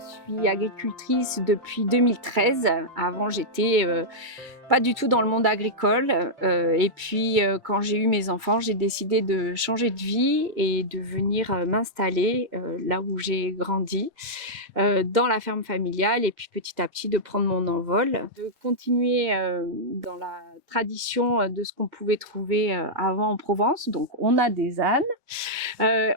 suis agricultrice depuis 2013. Avant, j'étais pas du tout dans le monde agricole. Et puis, quand j'ai eu mes enfants, j'ai décidé de changer de vie et de venir m'installer là où j'ai grandi, dans la ferme familiale. Et puis, petit à petit, de prendre mon envol, de continuer dans la tradition de ce qu'on pouvait trouver avant en Provence. Donc, on a des ânes.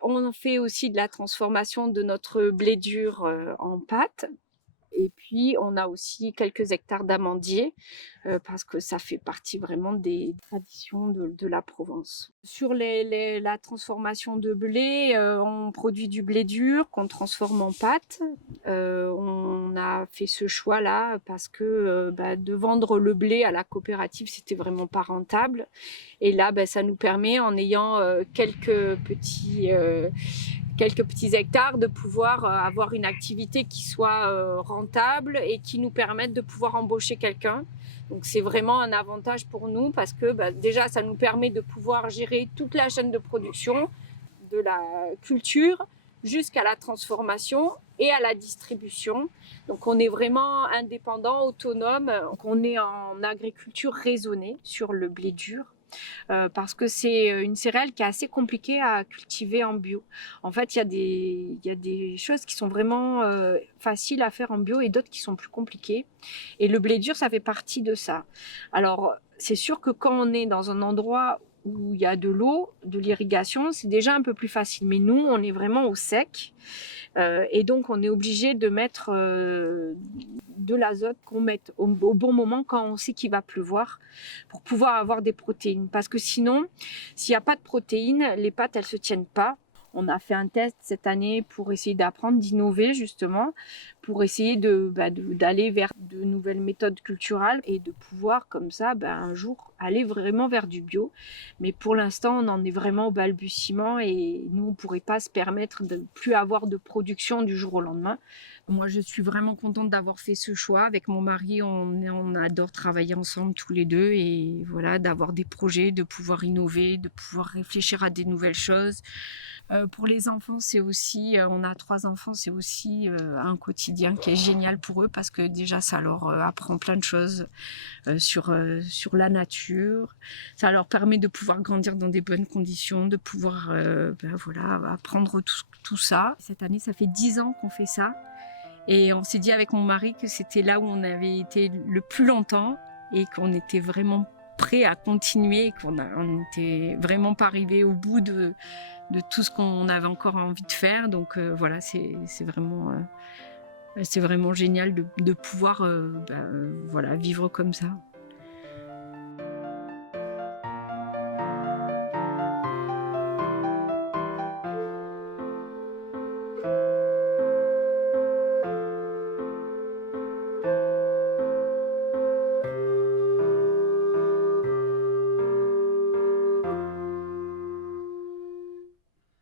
On fait aussi de la transformation de notre blé dur en pâte. Et puis, on a aussi quelques hectares d'amandiers parce que ça fait partie vraiment des traditions de la Provence. Sur la transformation de blé, on produit du blé dur qu'on transforme en pâte. On a fait ce choix-là parce que de vendre le blé à la coopérative, c'était vraiment pas rentable. Et là, ça nous permet, en ayant quelques petits hectares, de pouvoir avoir une activité qui soit rentable et qui nous permette de pouvoir embaucher quelqu'un. Donc c'est vraiment un avantage pour nous parce que déjà ça nous permet de pouvoir gérer toute la chaîne de production, de la culture jusqu'à la transformation et à la distribution. Donc on est vraiment indépendant, autonome. Donc on est en agriculture raisonnée sur le blé dur. Parce que c'est une céréale qui est assez compliquée à cultiver en bio. En fait, il y a des choses qui sont vraiment faciles à faire en bio et d'autres qui sont plus compliquées. Et le blé dur, ça fait partie de ça. Alors, c'est sûr que quand on est dans un endroit où il y a de l'eau, de l'irrigation, c'est déjà un peu plus facile. Mais nous, on est vraiment au sec. Et donc, on est obligé de mettre de l'azote qu'on mette au bon moment quand on sait qu'il va pleuvoir pour pouvoir avoir des protéines. Parce que sinon, s'il n'y a pas de protéines, les pâtes, elles ne se tiennent pas. On a fait un test cette année pour essayer d'apprendre, d'innover justement, pour essayer d'aller vers de nouvelles méthodes culturelles et de pouvoir comme ça, un jour, aller vraiment vers du bio. Mais pour l'instant, on en est vraiment au balbutiement et nous, on ne pourrait pas se permettre de plus avoir de production du jour au lendemain. Moi, je suis vraiment contente d'avoir fait ce choix. Avec mon mari, on adore travailler ensemble tous les deux et voilà, d'avoir des projets, de pouvoir innover, de pouvoir réfléchir à des nouvelles choses. Pour les enfants, c'est aussi, on a 3 enfants, c'est aussi un quotidien qui est génial pour eux parce que déjà, ça leur apprend plein de choses sur la nature. Ça leur permet de pouvoir grandir dans des bonnes conditions, de pouvoir voilà, apprendre tout ça. Cette année, ça fait 10 ans qu'on fait ça. Et on s'est dit avec mon mari que c'était là où on avait été le plus longtemps et qu'on était vraiment prêt à continuer, et qu'on n'était vraiment pas arrivé au bout de tout ce qu'on avait encore envie de faire. Donc voilà, c'est vraiment génial de pouvoir voilà, vivre comme ça.